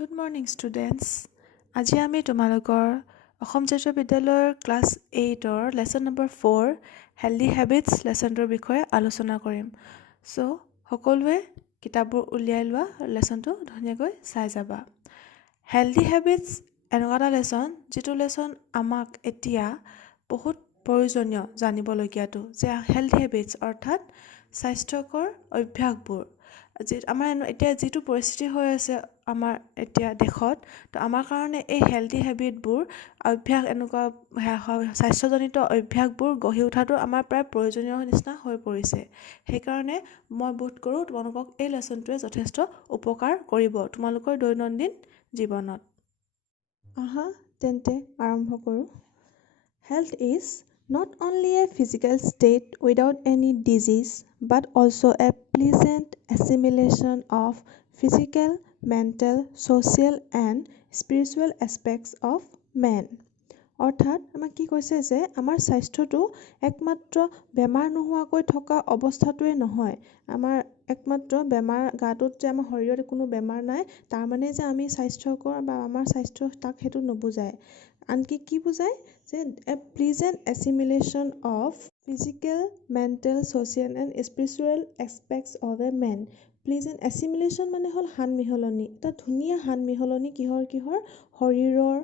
Good morning, students. আজি আমি তোমালোকৰ অসম জাতীয় বিদ্যালয়ৰ ক্লাছ 8ৰ লেসন নম্বৰ 4 হেলদি হেবিটছ লেসনটোৰ বিষয়ে আলোচনা কৰিম। সো সকলোৱে কিতাপবোৰ উলিয়াই লোৱা, লেসনটো ধুনীয়াকৈ চাই যাবা। হেলদি হেবিটছ এনেকুৱা এটা লেসন যিটো লেসন আমাক এতিয়া বহুত প্ৰয়োজনীয় জানিবলগীয়াটো যে হেলদি হেবিটছ অৰ্থাৎ স্বাস্থ্যকৰ অভ্যাসবোৰ আমাৰ এতিয়া যিটো পৰিস্থিতি হৈ আছে আমাৰ এতিয়া দেশত, তো আমাৰ কাৰণে এই হেলদি হেবিটবোৰ অভ্যাস এনেকুৱা স্বাস্থ্যজনিত অভ্যাসবোৰ গঢ়ি উঠাটো আমাৰ প্ৰায় প্ৰয়োজনীয় নিচিনা হৈ পৰিছে। সেইকাৰণে মই বোধ কৰোঁ তোমালোকক এই লেসনটোৱে যথেষ্ট উপকাৰ কৰিব তোমালোকৰ দৈনন্দিন জীৱনত। আহা তেন্তে আৰম্ভ কৰোঁ। Health is not only a physical state without any disease, but also a pleasant assimilation of physical, mental, social and spiritual aspects of man. অৰ্থাৎ আমাক কি কৈছে যে আমাৰ স্বাস্থ্যটো একমাত্ৰ বেমাৰ নোহোৱাকৈ থকা অৱস্থাটোৱে নহয়। আমাৰ একমাত্ৰ বেমাৰ গাটোত যে আমাৰ শৰীৰত কোনো বেমাৰ নাই তাৰ মানে যে আমি স্বাস্থ্যকৰ বা আমাৰ স্বাস্থ্য তাক সেইটো নুবুজায়। আনকি কি বুজায় যে a pleasant assimilation of physical, mental, social and spiritual aspects of a man. Pleasant assimilation মানে হ'ল সান মিহলনি, এটা ধুনীয়া সান মিহলনি কিহৰ শৰীৰৰ,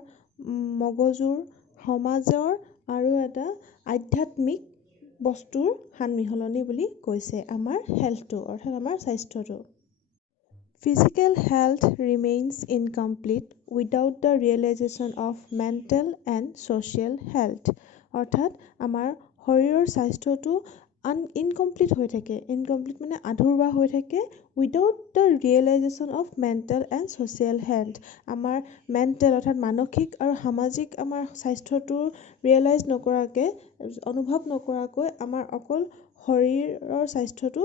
মগজুৰ, সমাজৰ আৰু এটা আধ্যাত্মিক বস্তুৰ সান মিহলনি বুলি কৈছে আমাৰ হেল্থটো অৰ্থাৎ আমাৰ স্বাস্থ্যটো। Physical health remains incomplete without the realization of mental and social health. অৰ্থাৎ আমাৰ শৰীৰৰ স্বাস্থ্যটো ইনকমপ্লিট হৈ থাকে। ইনকমপ্লিট মানে আধৰুৱা হৈ থাকে without the realisation of mental and social health. আমাৰ মেণ্টেল অৰ্থাৎ মানসিক আৰু সামাজিক আমাৰ স্বাস্থ্যটো ৰিয়েলাইজ নকৰাকৈ, অনুভৱ নকৰাকৈ আমাৰ অকল শৰীৰৰ স্বাস্থ্যটো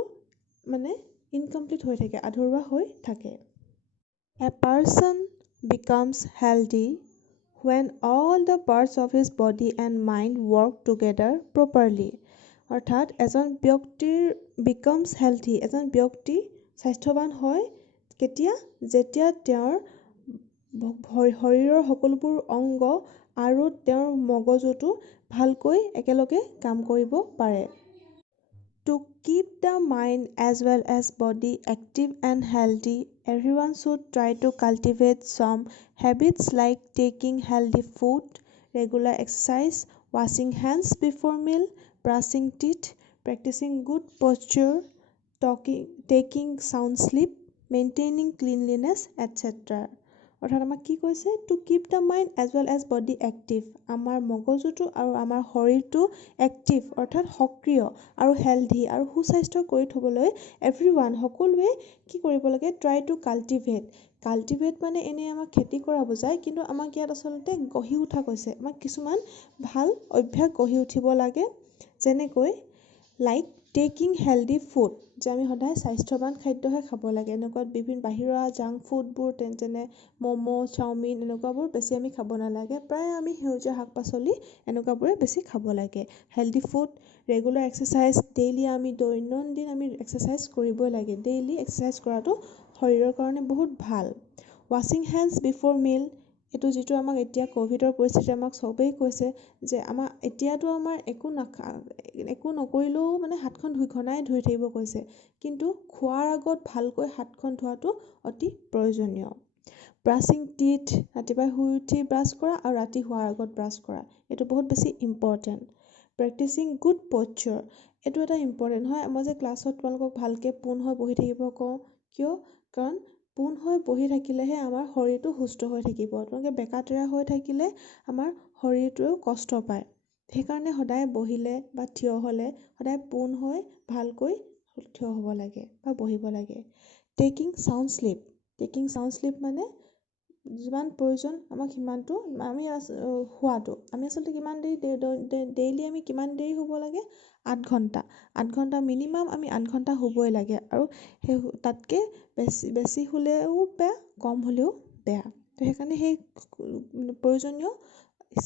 মানে ইনকমপ্লিট হৈ থাকে, আধৰুৱা হৈ থাকে। A person becomes healthy when all the parts of his body and mind work together properly. অৰ্থাৎ এজন ব্যক্তিৰ becomes healthy, এজন ব্যক্তি স্বাস্থ্যৱান হয় কেতিয়া? যেতিয়া তেওঁৰ শৰীৰৰ সকলোবোৰ অংগ আৰু তেওঁৰ মগজুটো ভালকৈ একেলগে কাম কৰিব পাৰে। To keep the mind as well as body active and healthy, everyone should try to cultivate some habits like taking healthy food, regular exercise, washing hands before meal, brushing teeth, practicing good posture, taking sound sleep, maintaining cleanliness, etc. অৰ্থাৎ আমাক কি কৈছে? To keep the mind as well as body active. আমাৰ মগজুটো আৰু আমাৰ শৰীৰটো active অৰ্থাৎ সক্ৰিয় আৰু হেল্ডি আৰু সুস্বাস্থ্য কৰি থ'বলৈ এভৰিৱান সকলোৱে কি কৰিব লাগে? Try two cultivate. কাল্টিভেট মানে এনেই আমাক খেতি কৰা বুজায়, কিন্তু আমাক ইয়াত আচলতে গঢ়ি উঠা কৈছে। আমাক কিছুমান ভাল অভ্যাস গঢ়ি উঠিব লাগে, যেনেকৈ লাইক টেকিং হেল্ডি ফুড, যে আমি সদায় স্বাস্থ্যৱান খাদ্যহে খাব লাগে। এনেকুৱা বিভিন্ন বাহিৰা জাংক ফুডবোৰ যেনে ম'ম', চাওমিন এনেকুৱাবোৰ বেছি আমি খাব নালাগে। প্ৰায় আমি সেউজীয়া শাক পাচলি এনেকুৱাবোৰে বেছি খাব লাগে। Healthy food, regular exercise, daily আমি দৈনন্দিন আমি এক্সাৰচাইজ কৰিবই লাগে। ডেইলি এক্সাৰচাইজ কৰাটো শৰীৰৰ কাৰণে বহুত ভাল। ৱাশ্বিং হেণ্ডছ বিফ'ৰ মিল, এইটো যিটো আমাক এতিয়া ক'ভিডৰ পৰিস্থিতি আমাক চবেই কৈছে যে আমাৰ এতিয়াতো আমাৰ একো নকৰিলেও মানে হাতখন ঘনাই ধুই থাকিব কৈছে, কিন্তু খোৱাৰ আগত ভালকৈ হাতখন ধোৱাটো অতি প্ৰয়োজনীয়। ব্ৰাছিং টিথ, ৰাতিপুৱা শুই উঠি ব্ৰাছ কৰা আৰু ৰাতি শোৱাৰ আগত ব্ৰাছ কৰা, এইটো বহুত বেছি ইম্পৰ্টেণ্ট। প্ৰেক্টিচিং গুড প'শ্চাৰ, এইটো এটা ইম্পৰ্টেণ্ট হয়। মই যে ক্লাছত তোমালোকক ভালকৈ পোন হৈ বহি থাকিব কওঁ, কিয়? কাৰণ পোন হৈ বহি থাকিলেহে আমাৰ শৰীৰটো সুস্থ হৈ থাকিব। তোমালোকে বেকাতেৰা হৈ থাকিলে আমাৰ শৰীৰটোৱেও কষ্ট পায়। সেইকাৰণে সদায় বহিলে বা থিয় হ'লে সদায় পোন হৈ ভালকৈ থিয় হ'ব লাগে বা বহিব লাগে। Taking sound sleep, taking sound sleep মানে যিমান প্ৰয়োজন আমাক সিমানটো আমি শোৱাটো। আমি আচলতে কিমান দেৰি ডেইলি আমি কিমান দেৰি শুব লাগে? 8 ঘণ্টা। 8 ঘণ্টা মিনিমাম আমি 8 ঘণ্টা শুবই লাগে, আৰু সেই তাতকৈ বেছি শুলেও বেয়া, কম হ'লেও বেয়া। তো সেইকাৰণে সেই প্ৰয়োজনীয়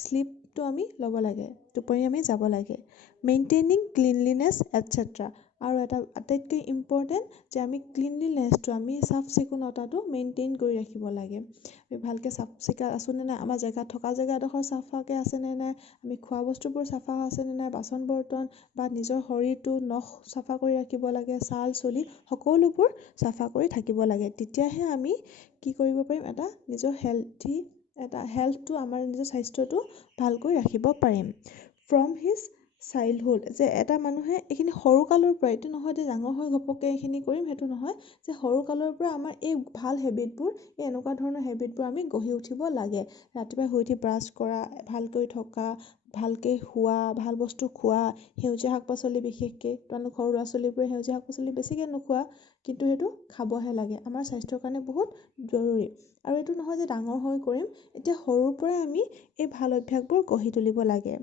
শ্লিপটো আমি ল'ব লাগে, টোপনি আমি যাব লাগে। মেইনটেইনিং ক্লিনলিনেছ এটচেট্ৰা, আৰু এটা আটাইতকৈ ইম্পৰ্টেণ্ট যে আমি ক্লিনলিনেছটো আমি চাফ চিকুণতাটো মেইনটেইন কৰি ৰাখিব লাগে। আমি ভালকৈ চাফ চিকুণ আছোঁনে নাই, আমাৰ জেগাত থকা জেগাডোখৰ চাফাকৈ আছেনে নাই, আমি খোৱা বস্তুবোৰ চাফা আছেনে নাই, বাচন বৰ্তন বা নিজৰ শৰীৰটো নখ চাফা কৰি ৰাখিব লাগে, ছাল চুলি সকলোবোৰ চাফা কৰি থাকিব লাগে। তেতিয়াহে আমি কি কৰিব পাৰিম, এটা নিজৰ হেল্থটো আমাৰ নিজৰ স্বাস্থ্যটো ভালকৈ ৰাখিব পাৰিম। ফ্ৰম হিজ চাইল্ডহুড, যে এটা মানুহে এইখিনি সৰুকালৰ পৰা, এইটো নহয় যে ডাঙৰ হৈ ঘপককৈ এইখিনি কৰিম, সেইটো নহয়, যে সৰুকালৰ পৰা আমাৰ এই ভাল হেবিটবোৰ, এই এনেকুৱা ধৰণৰ হেবিটবোৰ আমি গঢ়ি উঠিব লাগে। ৰাতিপুৱা শুই উঠি ব্ৰাছ কৰা, ভালকৈ থকা, ভালকৈ শোৱা, ভাল বস্তু খোৱা, সেউজীয়া শাক পাচলি বিশেষকৈ, তোমালোক সৰু ল'ৰা ছোৱালীবোৰে সেউজীয়া শাক পাচলি বেছিকৈ নোখোৱা, কিন্তু সেইটো খাবহে লাগে, আমাৰ স্বাস্থ্যৰ কাৰণে বহুত জৰুৰী। আৰু এইটো নহয় যে ডাঙৰ হৈ কৰিম, এতিয়া সৰুৰ পৰাই আমি এই ভাল অভ্যাসবোৰ গঢ়ি তুলিব লাগে।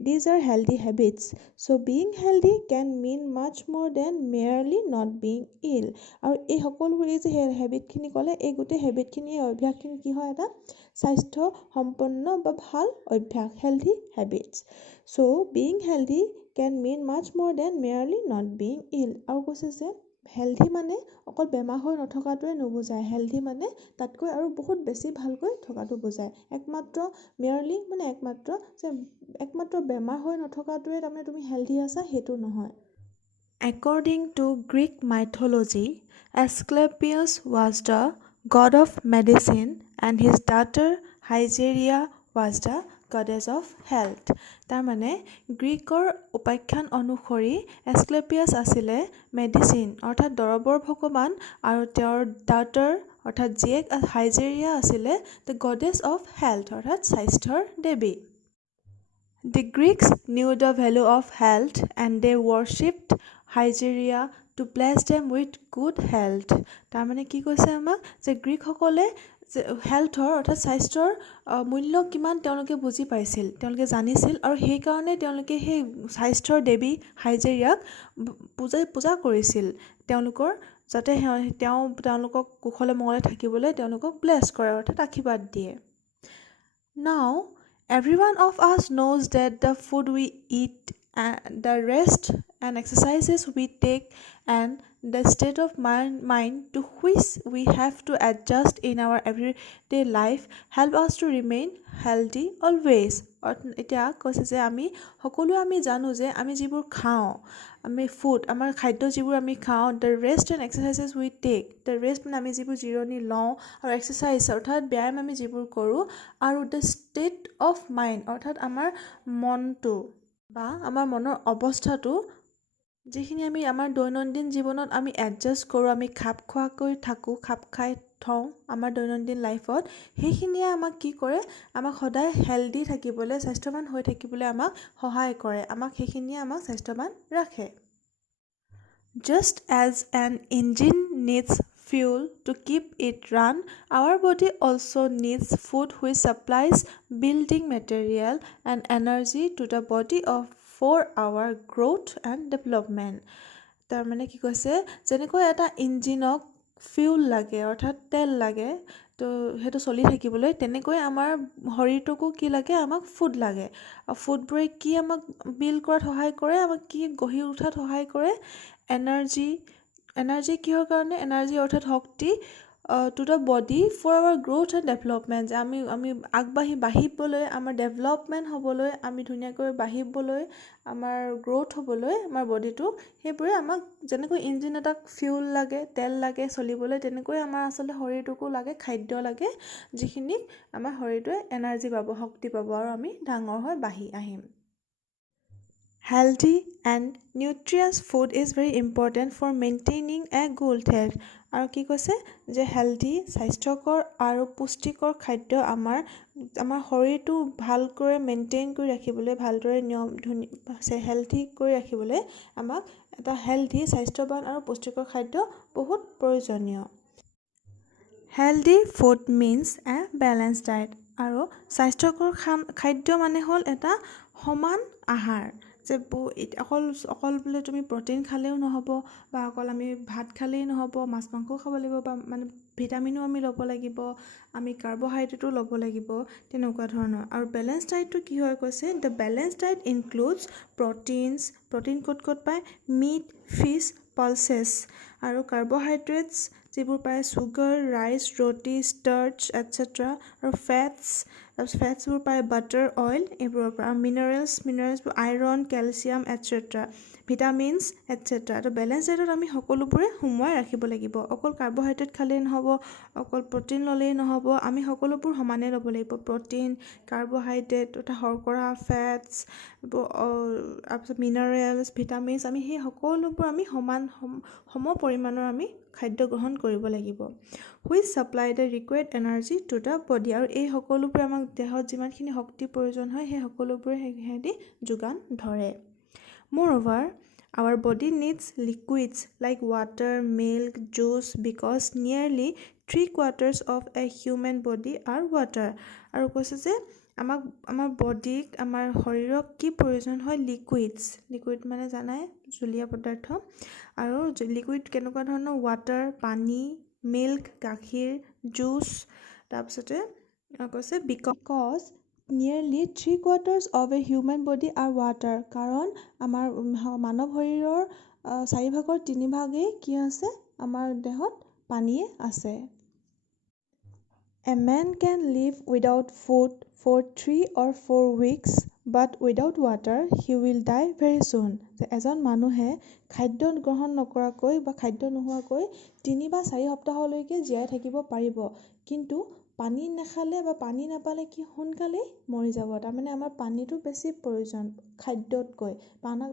These are healthy habits. So being healthy can mean much more than merely not being ill. আৰু এই সকলোবোৰ এই যে হেবিটখিনি ক'লে, এই গোটেই হেবিটখিনি, এই অভ্যাসখিনি কি হয়, এটা স্বাস্থ্য সম্পন্ন বা ভাল অভ্যাস, healthy habits. So being healthy can mean much more than merely not being ill. আৰু কৈছে যে হেল্থি মানে অকল বেমাৰ হৈ নথকাটোৱে নুবুজায়, হেল্থি মানে তাতকৈ আৰু বহুত বেছি ভালকৈ থকাটো বুজায়। মেয়াৰলি মানে একমাত্ৰ বেমাৰ হৈ নথকাটোৱে তাৰমানে তুমি হেল্থি আছা, সেইটো নহয়। According to Greek mythology, Asclepius was the god of medicine and his daughter Hygeria was the goddess of health. তাৰমানে গ্ৰীকৰ উপাখ্যান অনুসৰি এস্ক্লেপিয়াছ আছিলে মেডিচিন অৰ্থাৎ দৰৱৰ ভগৱান, আৰু তেওঁৰ ডাটাৰ অৰ্থাৎ জীয়েক হাইজেৰিয়া আছিলে দ্য গডেছ অফ হেল্থ অৰ্থাৎ স্বাস্থ্যৰ দেৱী। The Greeks knew the value of health and they worshipped Hygeria to bless them with good health. তাৰমানে কি কৈছে আমাক, যে গ্ৰীকসকলে হেল্থৰ অৰ্থাৎ স্বাস্থ্যৰ মূল্য কিমান তেওঁলোকে বুজি পাইছিল, তেওঁলোকে জানিছিল, আৰু সেইকাৰণে তেওঁলোকে সেই স্বাস্থ্যৰ দেৱী হাইজেৰিয়াক পূজা কৰিছিল, তেওঁলোকৰ যাতে তেওঁলোকক কুশলে মংগলে থাকিবলৈ তেওঁলোকক ব্লেছ কৰে অৰ্থাৎ আশীৰ্বাদ দিয়ে। Now everyone of us knows that the food we eat, the rest and exercises we take, and the state of mind to which we have to adjust in our everyday life help us to remain healthy always. এতিয়া কৈছে যে সকলোৱে জানো যে আমি যিবোৰ খাওঁ, আমাৰ খাদ্য যিবোৰ আমি খাওঁ, the rest and exercises we take, the rest মানে আমি যিবোৰ জিৰণি লওঁ, আৰু এক্সাৰচাইজ অৰ্থাৎ ব্যায়াম আমি যিবোৰ কৰোঁ, আৰু দ্য ষ্টেট অফ মাইণ্ড অৰ্থাৎ আমাৰ মনটো বা আমাৰ মনৰ অৱস্থাটো, যিখিনি আমি আমাৰ দৈনন্দিন জীৱনত আমি এডজাষ্ট কৰোঁ, আমি খাপ খোৱাকৈ থাকোঁ, খাপ খাই থওঁ আমাৰ দৈনন্দিন লাইফত, সেইখিনিয়ে আমাক কি কৰে, আমাক সদায় হেল্ডি থাকিবলৈ, স্বাস্থ্যৱান হৈ থাকিবলৈ আমাক সহায় কৰে, সেইখিনিয়ে আমাক স্বাস্থ্যৱান ৰাখে। Just as an engine needs fuel to keep it run, our body also needs food which supplies building material and energy to the body for our growth and development. তাৰমানে কি কৈছে, যেনেকৈ এটা ইঞ্জিনক ফিউল লাগে অৰ্থাৎ তেল লাগে, তো সেইটো চলি থাকিবলৈ, তেনেকৈ আমাৰ শৰীৰটোকো কি লাগে, আমাক ফুড লাগে। আৰু ফুডবোৰে কি আমাক বিল্ড কৰাত সহায় কৰে, আমাক কি গঢ়ি উঠাত সহায় কৰে, এনাৰ্জি কিহৰ কাৰণে, এনাৰ্জি অৰ্থাৎ শক্তি, to the body for our growth and development, যে আমি বাঢ়িবলৈ, আমাৰ ডেভেলপমেণ্ট হ'বলৈ, আমি ধুনীয়াকৈ বাঢ়িবলৈ, আমাৰ গ্ৰ'থ হ'বলৈ আমাৰ বডিটো, সেইবোৰে আমাক যেনেকৈ ইঞ্জিন এটাক ফিউল লাগে, তেল লাগে চলিবলৈ, তেনেকৈ আমাৰ আচলতে শৰীৰটোকো লাগে, খাদ্য লাগে, যিখিনিক আমাৰ শৰীৰটোৱে এনাৰ্জি পাব, শক্তি পাব, আৰু আমি ডাঙৰ হৈ বাঢ়ি আহিম। Healthy and nutritious food is very important for maintaining a good health. আৰু কি কৈছে, যে হেল্থি স্বাস্থ্যকৰ আৰু পুষ্টিকৰ খাদ্য আমাৰ শৰীৰটো ভালকৈ মেইনটেইন কৰি ৰাখিবলৈ, ভালদৰে হেল্থি কৰি ৰাখিবলৈ আমাক এটা হেল্থি, স্বাস্থ্যৱান আৰু পুষ্টিকৰ খাদ্য বহুত প্ৰয়োজনীয়। হেল্থি ফুড মিনছ এ বেলেঞ্চ ডায়েট, আৰু স্বাস্থ্যকৰ খাদ্য মানে হ'ল এটা সমান আহাৰ, যে অকল অকল বোলে তুমি প্ৰ'টিন খালেও নহ'ব বা অকল আমি ভাত খালেই নহ'ব, মাছ মাংসও খাব লাগিব বা মানে ভিটামিনো আমি ল'ব লাগিব, আমি কাৰ্বহাইড্ৰেটো ল'ব লাগিব, তেনেকুৱা ধৰণৰ। আৰু বেলেঞ্চ ডায়েটটো কি হয় কৈছে, the balance diet includes protein ক'ত পায়, মিট, ফিছ, পালচেছ, আৰু কাৰ্বহাইড্ৰেটছ যিবোৰ পায় চুগাৰ, ৰাইচ, ৰুটি, ষ্টাৰ্চ এটচেট্ৰা, আৰু ফেটছবোৰ পায় বাটাৰ, অইল এইবোৰৰ পৰা। আৰু মিনাৰেলছবোৰ iron, calcium etcetera, vitamins etcetera. তো বেলেঞ্চ ডায়েটত আমি সকলোবোৰে সোমোৱাই ৰাখিব লাগিব। অকল কাৰ্বহাইড্ৰেট খালেই নহ'ব, অকল প্ৰ'টিন ল'লেই নহ'ব, আমি সকলোবোৰ সমানে ল'ব লাগিব। প্ৰ'টিন, কাৰ্বহাইড্ৰেট তথা শৰ্কৰা, ফেটছ, তাৰপিছত মিনাৰেলছ, ভিটামিনছ, আমি সেই সকলোবোৰ আমি সম পৰিমাণৰ আমি খাদ্য গ্ৰহণ কৰিব লাগিব। Which supply the required energy two the body. আৰু এই সকলোবোৰে আমাক দেহত যিমানখিনি শক্তিৰ প্ৰয়োজন হয় সেই সকলোবোৰে সিহঁতি যোগান ধৰে। Moreover, our body needs liquids like water, milk, juice because nearly 3/4 of a human body are water. আৰু কৈছে যে আমাৰ বডিক, আমাৰ শৰীৰক কি প্ৰয়োজন হয়, লিকুইড মানে জানাই জলীয় পদাৰ্থ। আৰু লিকুইড কেনেকুৱা ধৰণৰ, ৱাটাৰ পানী, মিল্ক গাখীৰ, জুচ, তাৰপিছতে কৈছে because nearly 3/4 of a human body are water, কাৰণ আমাৰ মানৱ শৰীৰৰ 4/3 কি আছে, আমাৰ দেহত পানীয়ে আছে। A man can live without food for 3 or 4 weeks, but without water he will die very soon. এজন মানুহে খাদ্য গ্ৰহণ নকৰাকৈ বা খাদ্য নোহোৱাকৈ 3 বা 4 সপ্তাহলৈকে জীয়াই থাকিব পাৰিব, কিন্তু পানী নাখালে বা পানী নাপালে কি সোনকালেই মৰি যাব। তাৰমানে আমাৰ পানীটো বেছি প্ৰয়োজন খাদ্যতকৈ।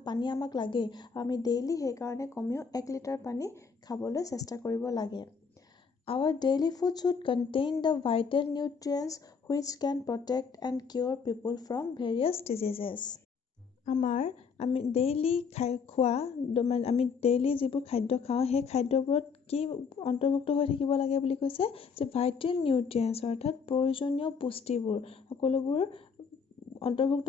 পানী আমাক লাগেই, আৰু আমি ডেইলি সেইকাৰণে কমেও 1 লিটাৰ পানী খাবলৈ চেষ্টা কৰিব লাগে। Our daily food should contain the vital nutrients which can protect and cure people from various diseases. আমি ডেইলি আমি ডেইলি যিবোৰ খাদ্য খাওঁ সেই খাদ্যবোৰত কি অন্তৰ্ভুক্ত হৈ থাকিব লাগে বুলি কৈছে, যে ভাইটেল নিউট্ৰিয়েণ্টছ অৰ্থাৎ প্ৰয়োজনীয় পুষ্টিবোৰ সকলোবোৰ অন্তৰ্ভুক্ত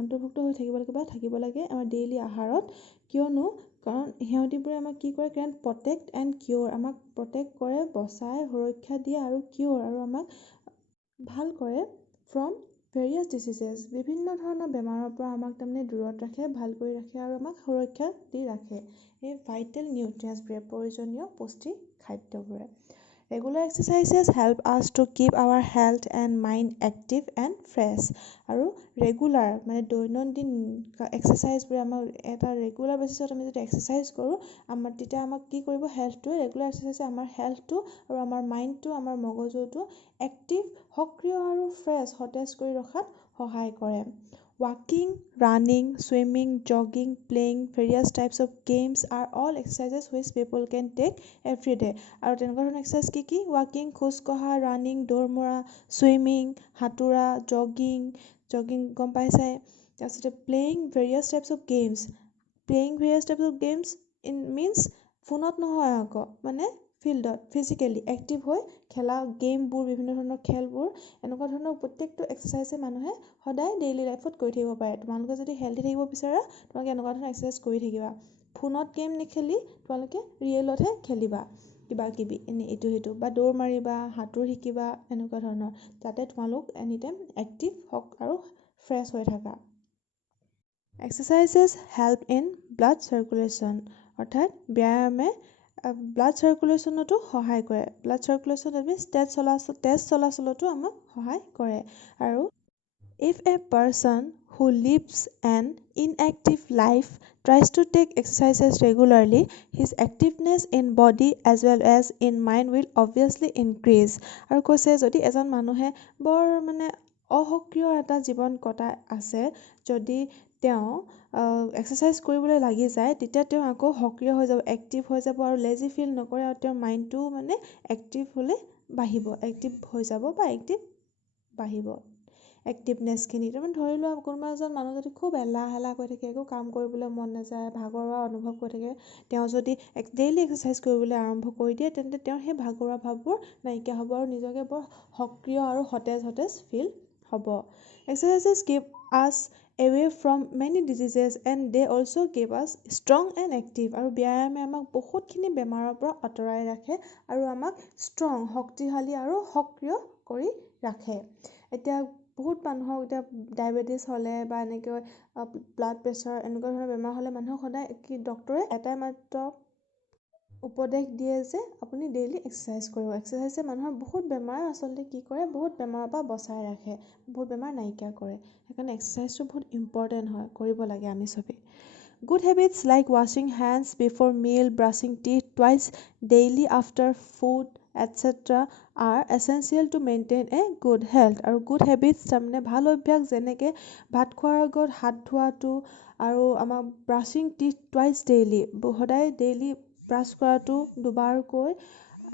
অন্তৰ্ভুক্ত হৈ থাকিব লাগে আমাৰ ডেইলি আহাৰত। কিয়নো কাৰণ সিহঁতিবোৰে আমাক কি কৰে, কেন প্ৰটেক্ট এণ্ড কিয়'ৰ, আমাক প্ৰটেক্ট কৰে, বচায়, সুৰক্ষা দিয়ে, আৰু কিয়'ৰ আৰু আমাক ভাল কৰে ফ্ৰম ভেৰিয়াছ ডিচিজেছ, বিভিন্ন ধৰণৰ বেমাৰৰ পৰা আমাক তাৰমানে দূৰত ৰাখে, ভাল কৰি ৰাখে, আৰু আমাক সুৰক্ষা দি ৰাখে এই ভাইটেল নিউট্ৰিয়েণ্টছবোৰে, প্ৰয়োজনীয় পুষ্টি খাদ্যবোৰে। Regular exercises help us to keep our health and mind active and fresh. আৰু ৰেগুলাৰ মানে দৈনন্দিন এক্সাৰচাইজবোৰে আমাক এটা ৰেগুলাৰ বেচিছত আমি যদি এক্সাৰচাইজ কৰোঁ, তেতিয়া আমাক কি কৰিব, হেল্থটোৱে ৰেগুলাৰ এক্সাৰচাইজে আমাৰ হেল্থটো আৰু আমাৰ মাইণ্ডটো, আমাৰ মগজুটো এক্টিভ, সক্ৰিয় আৰু ফ্ৰেছ, সতেজ কৰি ৰখাত সহায় কৰে। ৱাকিং, running, swimming, jogging, playing various types of games are all exercises which people can take every day. আৰু তেনেকুৱা ধৰণৰ এক্সাৰচাইজ কি, ৱাকিং খোজকঢ়া, ৰানিং দৌৰ মৰা, ছুইমিং সাঁতোৰা, জগিং গম পাইছাই, তাৰপিছতে playing various types of games means ফোনত নহয় আকৌ, মানে ফিল্ডত ফিজিকেলি এক্টিভ হৈ খেলা গেমবোৰ, বিভিন্ন ধৰণৰ খেলবোৰ, এনেকুৱা ধৰণৰ প্ৰত্যেকটো এক্সাৰচাইজে মানুহে সদায় ডেইলি লাইফত কৰি থাকিব পাৰে। তোমালোকে যদি হেল্থি থাকিব বিচাৰা, তোমালোকে এনেকুৱা ধৰণৰ এক্সাৰচাইজ কৰি থাকিবা। ফোনত গেম নেখেলি তোমালোকে ৰিয়েলতহে খেলিবা, কিবা কিবি এনেই ইটো সিটো, বা দৌৰ মাৰিবা, সাঁতোৰ শিকিবা, এনেকুৱা ধৰণৰ, যাতে তোমালোক এনিটাইম এক্টিভ হওক আৰু ফ্ৰেছ হৈ থাকা। এক্সাৰচাইজেছ হেল্প ইন ব্লাড চাৰ্কুলেশ্যন, অৰ্থাৎ ব্যায়ামে ব্লাড চাৰ্কুলেশ্যনতো সহায় কৰে। ব্লাড চাৰ্কুলেশ্যন তেজ চলাচলতো আমাক সহায় কৰে। আৰু if a person who lives an inactive life tries to take exercises regularly, his activeness in body as well as in mind will obviously increase. আৰু কৈছে যদি এজন মানুহে বৰ মানে অসক্ৰিয় এটা জীৱন কটাই আছে, যদি তেওঁ এক্সাৰচাইজ কৰিবলৈ লাগি যায়, তেতিয়া তেওঁ আকৌ সক্ৰিয় হৈ যাব, এক্টিভ হৈ যাব, আৰু লেজি ফিল নকৰে, আৰু তেওঁৰ মাইণ্ডটো মানে এক্টিভ হৈ যাব বা এক্টিভ বাঢ়িব এক্টিভনেছখিনি। তাৰমানে ধৰি লোৱা কোনোবা এজন মানুহ যদি খুব এলাহ কৰি থাকে, একো কাম কৰিবলৈ মন নাযায়, ভাগৰুৱা অনুভৱ কৰি থাকে, তেওঁ যদি ডেইলি এক্সাৰচাইজ কৰিবলৈ আৰম্ভ কৰি দিয়ে, তেন্তে তেওঁৰ সেই ভাগৰুৱা ভাৱবোৰ নাইকিয়া হ'ব, আৰু নিজকে বৰ সক্ৰিয় আৰু সতেজ ফিল হ'ব। এক্সাৰচাইজেছ গিভ আছ away from many diseases and they also keep us strong and active আৰু ব্যায়ামে আমাক বহুতখিনি বেমাৰৰ পৰা আঁতৰাই ৰাখে আৰু আমাক ষ্ট্ৰং শক্তিশালী আৰু সক্ৰিয় কৰি ৰাখে এতিয়া বহুত মানুহক এতিয়া ডায়েবেটিছ হ'লে বা এনেকৈ ব্লাড প্ৰেছাৰ এনেকুৱা ধৰণৰ বেমাৰ হ'লে মানুহক সদায় কি ডক্টৰে এটাই মাত্ৰ উপদেশ দিয়ে যে আপুনি ডেইলি এক্সাৰচাইজ কৰিব এক্সাৰচাইজে মানুহৰ বহুত বেমাৰ আচলতে কি কৰে বহুত বেমাৰৰ পৰা বচাই ৰাখে বহুত বেমাৰ নাইকিয়া কৰে সেইকাৰণে এক্সাৰচাইজটো বহুত ইম্পৰ্টেণ্ট হয় কৰিব লাগে আমি চবেই Good habits like washing hands before meal, brushing teeth twice daily after food, etc. are essential to maintain a good health. আৰু good habits তাৰমানে ভাল অভ্যাস যেনেকৈ ভাত খোৱাৰ আগত হাত ধোৱাটো আৰু আমাৰ brushing teeth twice daily সদায় ডেইলি ব্ৰাছ কৰাটো দুবাৰকৈ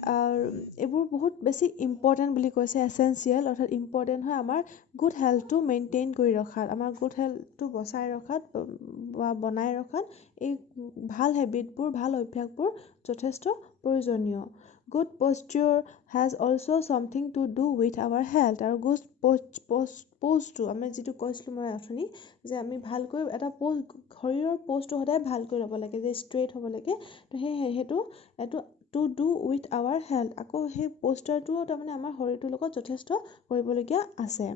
এইবোৰ বহুত বেছি ইম্পৰ্টেণ্ট বুলি কৈছে এছেঞ্চিয়েল অৰ্থাৎ ইম্পৰ্টেণ্ট হয় আমাৰ গুড হেল্থটো মেইনটেইন কৰি ৰখাত আমাৰ গুড হেল্থটো বচাই ৰখাত বা বনাই ৰখাত এই ভাল হেবিটবোৰ ভাল অভ্যাসবোৰ যথেষ্ট প্ৰয়োজনীয় good posture has also' something to do with our health আৰু গুড প'জটো আমি যিটো কৈছিলোঁ মই অথনি যে আমি ভালকৈ এটা প'জ শৰীৰৰ প'জটো সদায় ভালকৈ ল'ব লাগে যে ষ্ট্ৰেইট হ'ব লাগে তো সেইটো এইটো to do with our health আকৌ সেই প'ষ্টাৰটোও তাৰমানে আমাৰ শৰীৰটোৰ লগত যথেষ্ট কৰিবলগীয়া আছে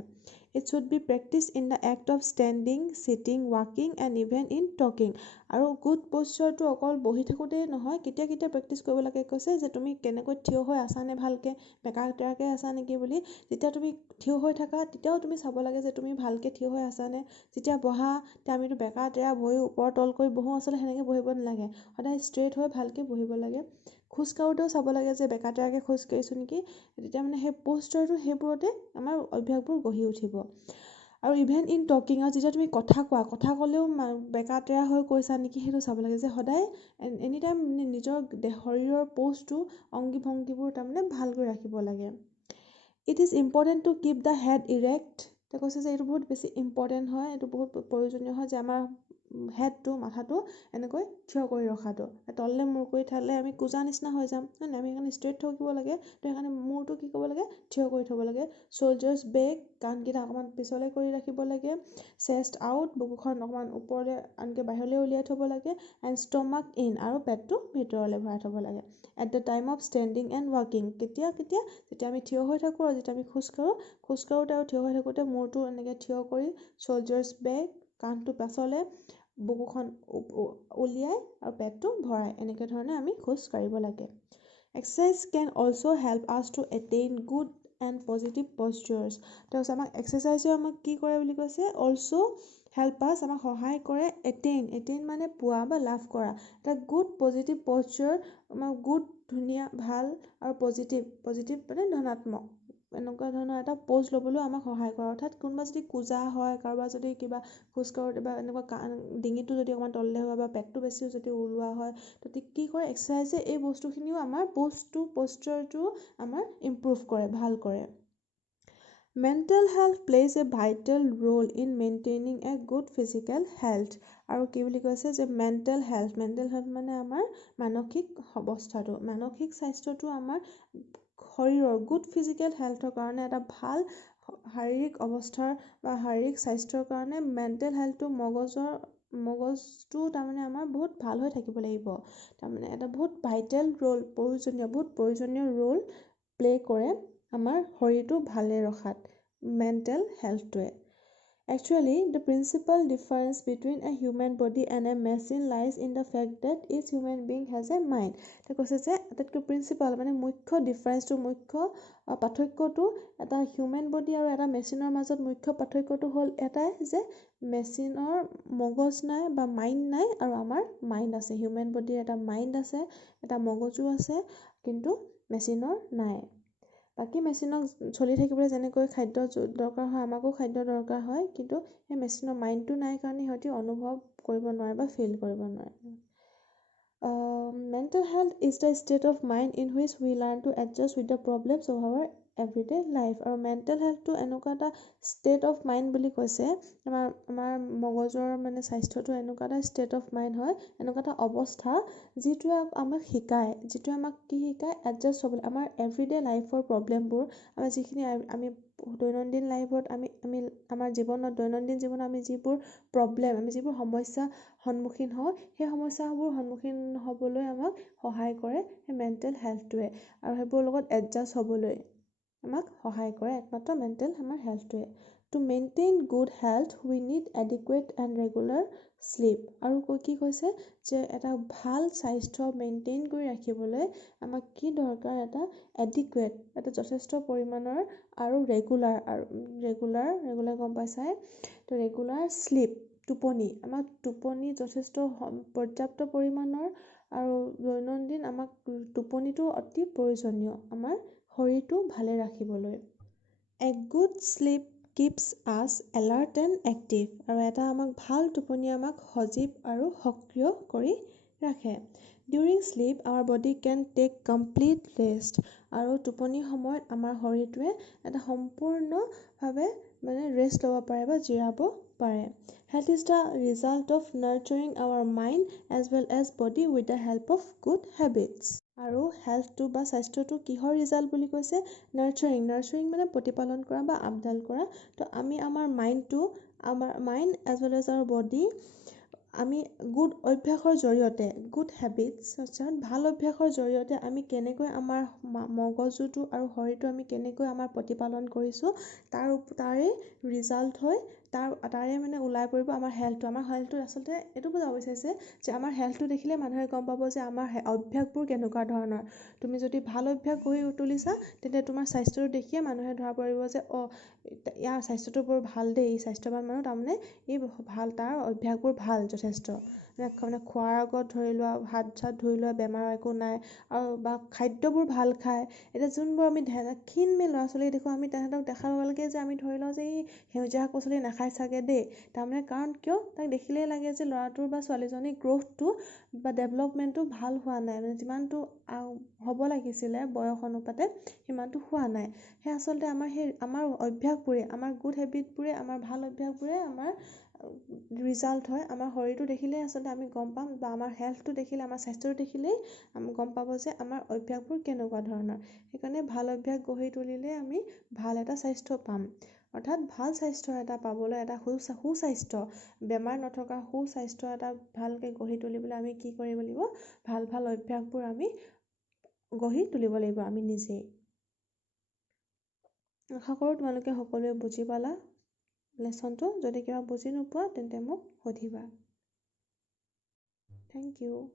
it should be practised in the act of standing sitting ৱাকিং এণ্ড ইভেন ইন টকিং আৰু গুড প'ষ্টাৰটো অকল বহি থাকোঁতেই নহয় কেতিয়া কেতিয়া প্ৰেক্টিচ কৰিব লাগে কৈছে যে তুমি কেনেকৈ থিয় হৈ আছানে ভালকৈ বেকা টেৰাকৈ আছা নেকি বুলি যেতিয়া তুমি থিয় হৈ থাকা তেতিয়াও তুমি চাব লাগে যে তুমি ভালকৈ থিয় হৈ আছানে যেতিয়া বহা তেতিয়া আমিতো বেকা টেৰা বহি ওপৰ তল কৰি বহোঁ আচলতে সেনেকৈ বহিব নালাগে সদায় ষ্ট্ৰেইট হৈ ভালকৈ বহিব লাগে খোজ কাঢ়োঁতেও চাব লাগে যে বেকা টেৰাকৈ খোজ কাঢ়িছোঁ নেকি তেতিয়া মানে সেই প'ষ্টাৰটো সেইবোৰতে আমাৰ অভ্যাসবোৰ গঢ়ি উঠিব আৰু ইভেন ইন টকিং আৰু যেতিয়া তুমি কথা ক'লেও বেকা টেৰা হৈ কৈছা নেকি সেইটো চাব লাগে যে সদায় এনি টাইম নিজৰ শৰীৰৰ প'জটো অংগী ভংগীবোৰ তাৰমানে ভালকৈ ৰাখিব লাগে it is important two keep the head erect তেওঁ কৈছে যে এইটো বহুত বেছি ইম্পৰ্টেণ্ট হয় এইটো বহুত প্ৰয়োজনীয় হয় যে আমাৰ হেডটো মাথাটো এনেকৈ থিয় কৰি ৰখাটো তললৈ মূৰ কৰি থালে আমি কোজা নিচিনা হৈ যাম হয় নাই আমি সেইকাৰণে ষ্ট্ৰেইট থাকিব লাগে তো সেইকাৰণে মূৰটো কি কৰিব লাগে থিয় কৰি থ'ব লাগে শ্ব'ল্ডাৰ্ছ বেক কাণকেইটা অকণমান পিছলৈ কৰি ৰাখিব লাগে চেষ্ট আউট বুকুখন অকণমান ওপৰলৈ আনকৈ বাহিৰলৈ উলিয়াই থ'ব লাগে এণ্ড ষ্টমাক ইন আৰু পেটটো ভিতৰলৈ ভৰাই থ'ব লাগে at the time of standing and ৱাকিং যেতিয়া যেতিয়া আমি থিয় হৈ থাকোঁ আৰু যেতিয়া আমি খোজকাঢ়োঁতে আৰু থিয় হৈ থাকোঁতে মূৰটো এনেকৈ থিয় কৰি শ্ব'ল্ডাৰ্ছ বেক কাণটো পাছলৈ বুকুখন উলিয়াই আৰু পেটটো ভৰাই এনেকৈ ধৰণে আমি খোজ কাঢ়িব লাগে exercise can also' help us to attain good and positive postures তাৰপিছত আমাক এক্সাৰচাইজে আমাক কি কৰে বুলি কৈছে অলছ' হেল্প আছ আমাক সহায় কৰে এটেইন মানে পোৱা বা লাভ কৰা এটা গুড পজিটিভ প'ষ্টাৰ আমাৰ গুড ধুনীয়া ভাল আৰু পজিটিভ মানে ধনাত্মক এনেকুৱা ধৰণৰ এটা প'জ ল'বলৈও আমাক সহায় কৰে অৰ্থাৎ কোনোবা যদি কোজা হয় কাৰোবাৰ যদি কিবা খোজকাঢ়োঁতে বা এনেকুৱা ডিঙিটো যদি অকণমান তললৈ হয় বা পেটটো বেছিও যদি ওলোৱা হয় তেতিয়া কি কৰে এক্সাৰচাইজে এই বস্তুখিনিও আমাৰ প'ষ্টাৰটো আমাৰ ইম্প্ৰুভ কৰে ভাল কৰে mental health plays a vital role in maintaining a good physical health আৰু কি বুলি কৈছে যে মেণ্টেল হেল্থ মানে আমাৰ মানসিক অৱস্থাটো মানসিক স্বাস্থ্যটো আমাৰ শৰীৰৰ গুড ফিজিকেল হেল্থৰ কাৰণে এটা ভাল শাৰীৰিক অৱস্থাৰ বা শাৰীৰিক স্বাস্থ্যৰ কাৰণে মেণ্টেল হেল্থটো মগজটো তাৰমানে আমাৰ বহুত ভাল হৈ থাকিব লাগিব তাৰমানে এটা বহুত ভাইটেল ৰোল প্ৰয়োজনীয় ৰোল প্লে কৰে আমাৰ শৰীৰটো ভালে ৰখাত mental হেল্থটোৱে Actually, the principal difference between a human body and a machine lies in the fact that each human being has a mind. তেওঁ কৈছে যে আটাইতকৈ প্ৰিন্সিপাল মানে মুখ্য ডিফাৰেঞ্চটো মুখ্য পাৰ্থক্যটো এটা হিউমেন বডি আৰু এটা মেচিনৰ মাজত মুখ্য পাৰ্থক্যটো হ'ল এটাই যে মেচিনৰ মগজ নাই বা মাইণ্ড নাই আৰু আমাৰ মাইণ্ড আছে হিউমেন বডিৰ এটা মাইণ্ড আছে এটা মগজু আছে কিন্তু মেচিনৰ নাই বাকী মেচিনক চলি থাকিবলৈ যেনেকৈ খাদ্য দৰকাৰ হয় আমাকো খাদ্য দৰকাৰ হয় কিন্তু সেই মেচিনৰ মাইণ্ডটো নাই কাৰণে সিহঁতি অনুভৱ কৰিব নোৱাৰে বা ফিল কৰিব নোৱাৰে mental health is the state of mind in which we learn to adjust with the problems of our everyday life আৰু মেণ্টেল হেল্থটো এনেকুৱা এটা ষ্টেট অফ মাইণ্ড বুলি কৈছে আমাৰ মগজৰ মানে স্বাস্থ্যটো এনেকুৱা এটা ষ্টেট অফ মাইণ্ড হয় এনেকুৱা এটা অৱস্থা যিটোৱে আমাক কি শিকায় এডজাষ্ট হ'বলৈ আমাৰ এভৰিডে লাইফৰ প্ৰব্লেমবোৰ আমাৰ যিখিনি আমি দৈনন্দিন লাইফত আমি আমাৰ জীৱনত দৈনন্দিন জীৱনত আমি যিবোৰ প্ৰব্লেম আমি যিবোৰ সমস্যা সন্মুখীন হওঁ সেই সমস্যাবোৰ সন্মুখীন হ'বলৈ আমাক সহায় কৰে সেই মেণ্টেল হেল্থটোৱে আৰু সেইবোৰৰ লগত এডজাষ্ট হ'বলৈ আমাক সহায় কৰে একমাত্ৰ মেণ্টেল আমাৰ হেল্থটোৱে to maintain good health we need adequate and regular sleep আৰু কি কৈছে যে এটা ভাল স্বাস্থ্য মেইনটেইন কৰি ৰাখিবলৈ আমাক কি দৰকাৰ এটা এডিকুৱেট এটা যথেষ্ট পৰিমাণৰ আৰু ৰেগুলাৰ গম পাইছাই তো ৰেগুলাৰ শ্লিপ টোপনি আমাক টোপনি যথেষ্ট পৰ্যাপ্ত পৰিমাণৰ আৰু দৈনন্দিন আমাক টোপনিটো অতি প্ৰয়োজনীয় আমাৰ শৰীৰটো ভালে ৰাখিবলৈ এ গুড শ্লিপ কিপছ আছ এলাৰ্ট এণ্ড এক্টিভ আৰু এটা আমাক ভাল টোপনি আমাক সজীৱ আৰু সক্ৰিয় কৰি ৰাখে during sleep our body can take complete rest আৰু টোপনিৰ সময়ত আমাৰ শৰীৰটোৱে এটা সম্পূৰ্ণভাৱে ৰেষ্ট ল'ব পাৰে বা জিৰাব পাৰে health is the result of nurturing our mind as well as body with the help of good habits আৰু হেল্থটো বা স্বাস্থ্যটো কিহৰ ৰিজাল্ট বুলি কৈছে নাৰ্চাৰিং মানে প্ৰতিপালন কৰা বা আপডাল কৰা তো আমি আমাৰ mind as well as our body আমি গুড অভ্যাসৰ জৰিয়তে গুড হেবিটছ অৰ্থাৎ ভাল অভ্যাসৰ জৰিয়তে আমি কেনেকৈ আমাৰ মগজুটো আৰু শৰীৰটো আমি কেনেকৈ আমাৰ প্ৰতিপালন কৰিছোঁ তাৰে ৰিজাল্ট হয় তাৰে ওলাই পৰিব আমাৰ হেল্থটো আচলতে এইটো বুজাব বিচাৰিছে যে আমাৰ হেল্থটো দেখিলে মানুহে গম পাব যে আমাৰ অভ্যাসবোৰ কেনেকুৱা ধৰণৰ তুমি যদি ভাল অভ্যাস গঢ়ি তুলিছা তেন্তে তোমাৰ স্বাস্থ্যটো দেখিয়ে মানুহে ধৰা পৰিব যে ইয়াৰ স্বাস্থ্যটো বৰ ভাল দেই স্বাস্থ্যৱান মানুহ তাৰমানে ভাল তাৰ অভ্যাসবোৰ ভাল যথেষ্ট খোৱাৰ আগত ধৰি লোৱা হাত চাত ধুই লোৱা বেমাৰ একো নাই আৰু বা খাদ্যবোৰ ভাল খায় এতিয়া যোনবোৰ আমি ক্ষীণমিন ল'ৰা ছোৱালী দেখোঁ আমি তাহাঁতক দেখাৰ লগে লগে যে আমি ধৰি লওঁ যে এই সেউজীয়া শাক পাচলি নাখায় চাগে দেই তাৰমানে কাৰণ কিয় তাক দেখিলেই লাগে যে ল'ৰাটোৰ বা ছোৱালীজনীৰ গ্ৰ'থটো বা ডেভেলপমেণ্টটো ভাল হোৱা নাই যিমানটো হ'ব লাগিছিলে বয়স অনুপাতে সিমানটো হোৱা নাই সেই আচলতে আমাৰ অভ্যাসবোৰে আমাৰ গুড হেবিটবোৰে আমাৰ ভাল অভ্যাসবোৰে আমাৰ ৰিজাল্ট হয় আমাৰ শৰীৰটো দেখিলেই আচলতে আমি গম পাম বা আমাৰ হেল্থটো দেখিলে আমাৰ স্বাস্থ্যটো দেখিলেই আমি গম পাব যে আমাৰ অভ্যাসবোৰ কেনেকুৱা ধৰণৰ সেইকাৰণে ভাল অভ্যাস গঢ়ি তুলিলে আমি ভাল এটা স্বাস্থ্য পাম অৰ্থাৎ ভাল স্বাস্থ্য এটা পাবলৈ এটা সুস্বাস্থ্য বেমাৰ নথকা সুস্বাস্থ্য এটা ভালকৈ গঢ়ি তুলিবলৈ আমি কি কৰিব লাগিব ভাল অভ্যাসবোৰ আমি গঢ়ি তুলিব লাগিব আমি নিজেই আশা কৰোঁ তোমালোকে সকলোৱে বুজি পালা লেচনটো যদি কিবা বুজি নোপোৱা তেন্তে মোক সুধিবা থেংক ইউ